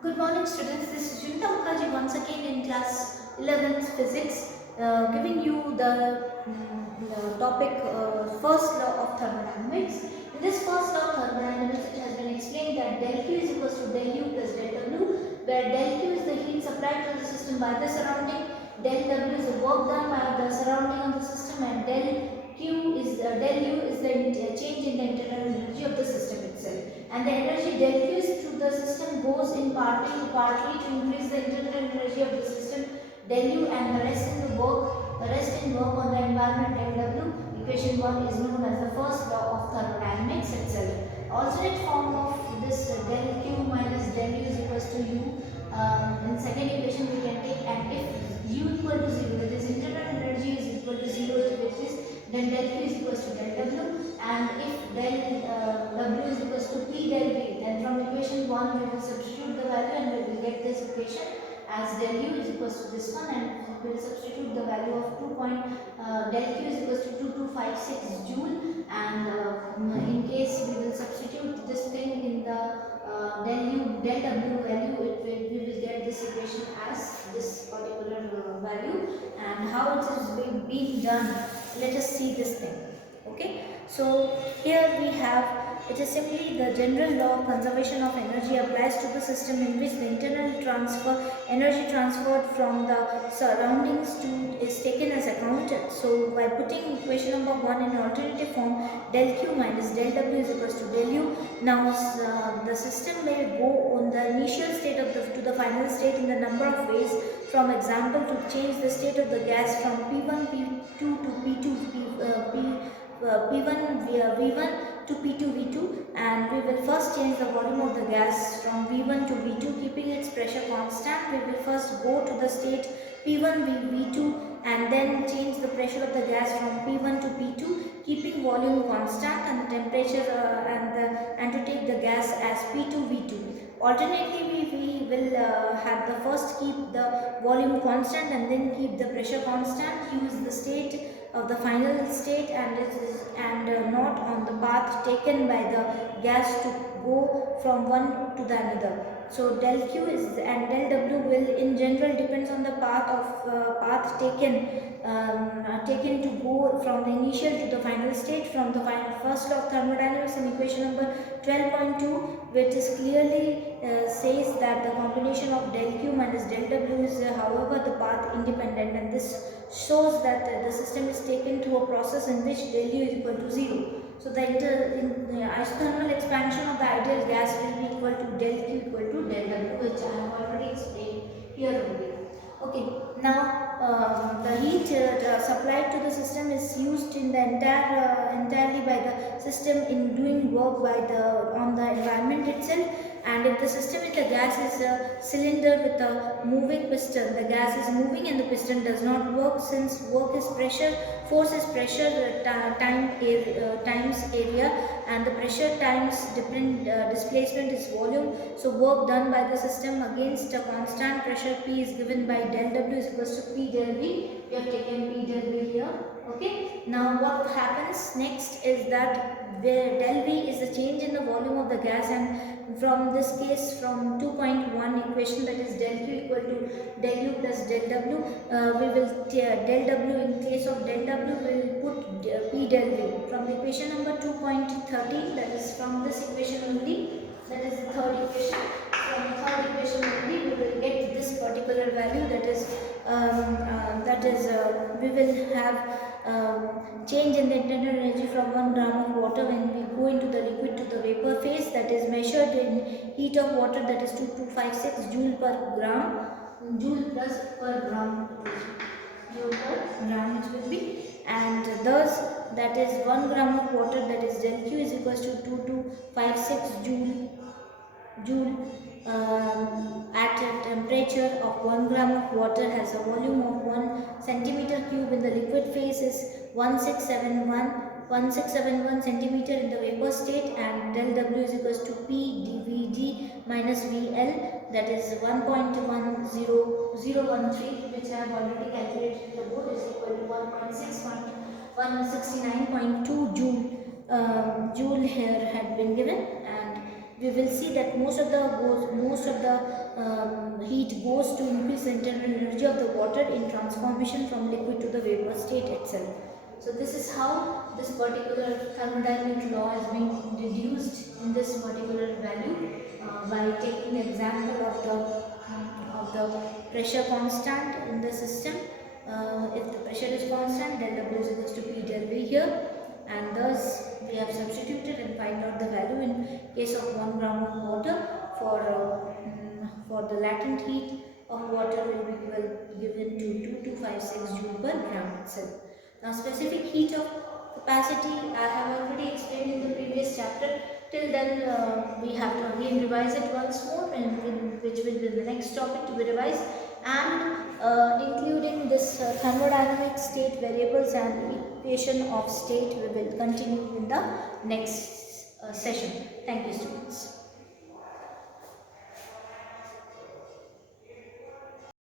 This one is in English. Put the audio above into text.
Good morning students, this is Junita Mukherjee once again in class 11th physics, giving you the topic first law of thermodynamics. In this first law of thermodynamics, it has been explained that del Q is equals to del U plus del W, where del Q is the heat supplied to the system by the surrounding, del W is the work done by the surrounding of the system, and del U is the change in the internal energy of the system itself. And the energy diffused through the system goes in partly to increase the internal energy of the system del U, and the rest in work on the environment del W. Equation 1 is known as the first law of thermodynamics itself. Alternate form of this del Q minus del U is equals to U. In second equation we can take, and if U equal to 0, that is internal energy is equal to 0, which is then del Q is equals to del W, and if del W is equals to P del V, then from equation 1 we will substitute the value and we will get this equation as del U is equals to this one, and we will substitute the value of del Q is equals to 2256 joule, and in case we will substitute this thing in the del W value, we will get this equation as this particular value. And how it is being done, let us see this thing. Okay, so here we have, it is simply the general law of conservation of energy applies to the system in which the internal energy transferred from the surroundings to is taken as accounted. So by putting equation number 1 in alternative form, del Q minus del W is equals to del U. Now the system may go on the initial state of to the final state in the number of ways. From example, to change the state of the gas from P1 P2 to P2 P1 V1 to P2 V2, and we will first change the volume of the gas from V1 to V2, keeping its pressure constant. We will first go to the state P1 V2 and then change the pressure of the gas from P1 to P2, keeping volume constant and the temperature and to take the gas as P2 V2. Alternately, we will have the first keep the volume constant and then keep the pressure constant, use the state of the final state, and not on the path taken by the gas to go from one to the another. So del Q is and del W will in general depends on the path taken to go from the initial to the final state from the first law of thermodynamics in equation number 12.2, which is clearly says that the combination of del Q minus del W is however the path independent, and this shows that the system is taken through a process in which del U is equal to 0. So the isothermal expansion of the ideal gas will be equal to del Q equal to del W, which I have already explained here only. Okay, now the heat supplied to the system is used in the entirely by the system in doing work on the environment itself. And if the system in the gas is a cylinder with a moving piston, the gas is moving and the piston does not work, since work is pressure, force is pressure times area, and the pressure times different displacement is volume. So work done by the system against a constant pressure P is given by del W is equals to P del V. We have taken P del V here. Okay. Now what happens next is that del V is the change in the volume of the gas, and from this case from 2.1 equation, that is del Q equal to del U plus del W, we will del W in case of del W we will put P del V from the equation number 2.13, that is from this equation only, that is the third equation. From the third equation only we will get this particular value, we will have change in the internal energy from 1 gram of water when we go into the liquid to the vapor phase, that is measured in heat of water, that is 2256 joule per gram, joule plus per gram, joule per gram it will be, and thus that is 1 gram of water, that is del Q is equals to 2256 joule at a temperature of 1 gram of water has a volume of 1 centimeter cube in the liquid phase is 1671 centimeter in the vapor state, and del W is equals to P dVd minus VL, that is 1.10013, which I have already calculated in the board, is equal to 169.2 joule. Joule here had been given, and we will see that most of the heat goes to increase the internal energy of the water in transformation from liquid to the vapor state itself. So this is how this particular thermodynamic law is being deduced in this particular value by taking the example of the pressure constant in the system. If the pressure is constant, then W is equals to P del V here, and thus we have substituted and find out the value in case of 1 gram of water for the latent heat of water will be given to 2256 joule per gram itself. Now specific heat of capacity I have already explained in the previous chapter. Till then we have to again revise it once more, and which will be the next topic to be revised, and including this thermodynamic state variables and equation of state we will continue in the next session. Thank you, students.